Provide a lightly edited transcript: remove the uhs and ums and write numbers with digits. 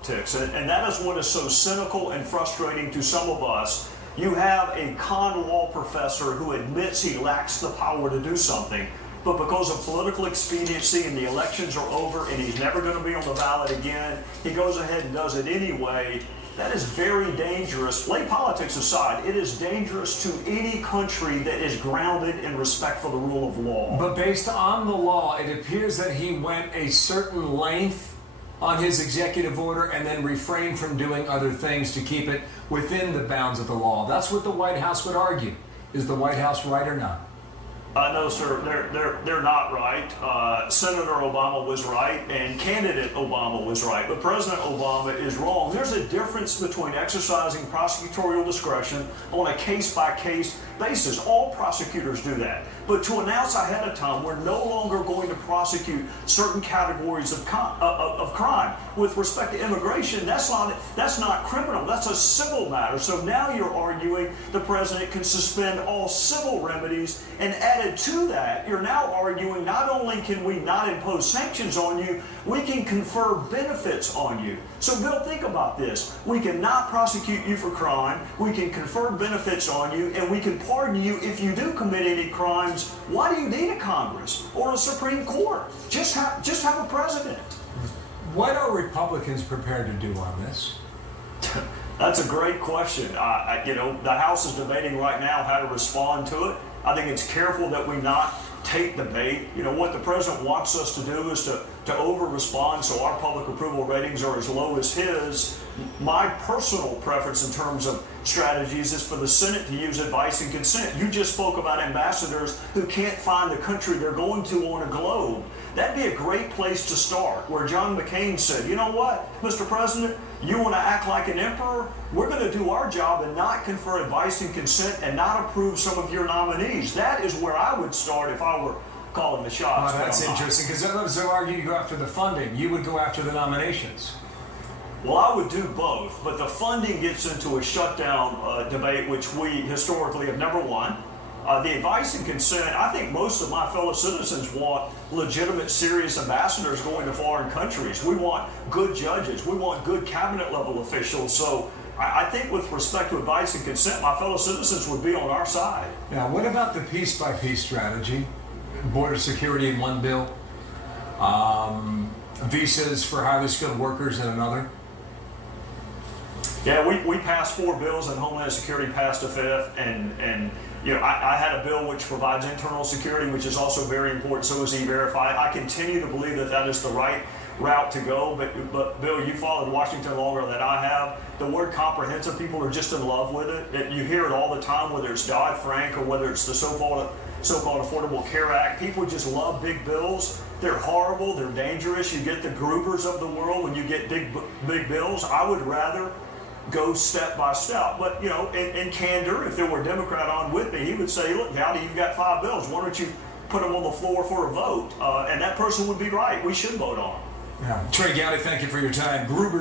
politics, and that is what is so cynical and frustrating to some of us. You have a con law professor who admits he lacks the power to do something, but because of political expediency and the elections are over and he's never going to be on the ballot again, he goes ahead and does it anyway. That is very dangerous. Lay politics aside, it is dangerous to any country that is grounded in respect for the rule of law. But based on the law, it appears that he went a certain length on his executive order and then refrained from doing other things to keep it within the bounds of the law. That's what the White House would argue. Is the White House right or not? No, sir, they're not right. Senator Obama was right, and candidate Obama was right, but President Obama is wrong. There's a difference between exercising prosecutorial discretion on a case-by-case basis. All prosecutors do that. But to announce ahead of time, we're no longer going to prosecute certain categories of crime. With respect to immigration, that's not criminal. That's a civil matter. So now you're arguing the president can suspend all civil remedies, and added to that, you're now arguing not only can we not impose sanctions on you, we can confer benefits on you. So Bill, think about this. We can not prosecute you for crime, we can confer benefits on you, and we can pardon you if you do commit any crimes. Why do you need a Congress or a Supreme Court? Just have a president. What are Republicans prepared to do on this? That's a great question. The House is debating right now how to respond to it. I think it's careful that we not take the bait. What the president wants us to do is to over-respond so our public approval ratings are as low as his. My personal preference in terms of strategies is for the Senate to use advice and consent. You just spoke about ambassadors who can't find the country they're going to on a globe. That'd be a great place to start, where John McCain said, you know what, Mr. President, you want to act like an emperor? We're going to do our job and not confer advice and consent and not approve some of your nominees. That is where I would start if I were calling the shots. Oh, that's interesting, because others will argue you go after the funding. You would go after the nominations. Well, I would do both, but the funding gets into a shutdown debate, which we historically have never won. The advice and consent, I think most of my fellow citizens want legitimate, serious ambassadors going to foreign countries. We want good judges. We want good cabinet level officials. So I think with respect to advice and consent, my fellow citizens would be on our side. Now, what about the piece-by-piece strategy? Border security in one bill, visas for highly skilled workers in another? Yeah, we passed 4 bills and Homeland Security passed a 5th, and I had a bill which provides internal security, which is also very important. So is E-Verify. I continue to believe that is the right route to go. But Bill, you followed Washington longer than I have. The word comprehensive, people are just in love with it. You hear it all the time, whether it's Dodd-Frank or whether it's the so-called Affordable Care Act. People just love big bills. They're horrible. They're dangerous. You get the Grubers of the world when you get big bills. I would rather go step by step. But, in candor, if there were a Democrat on with me, he would say, look, Gowdy, you've got 5 bills. Why don't you put them on the floor for a vote? And that person would be right. We should vote on them. Yeah. Trey Gowdy, thank you for your time. Gruber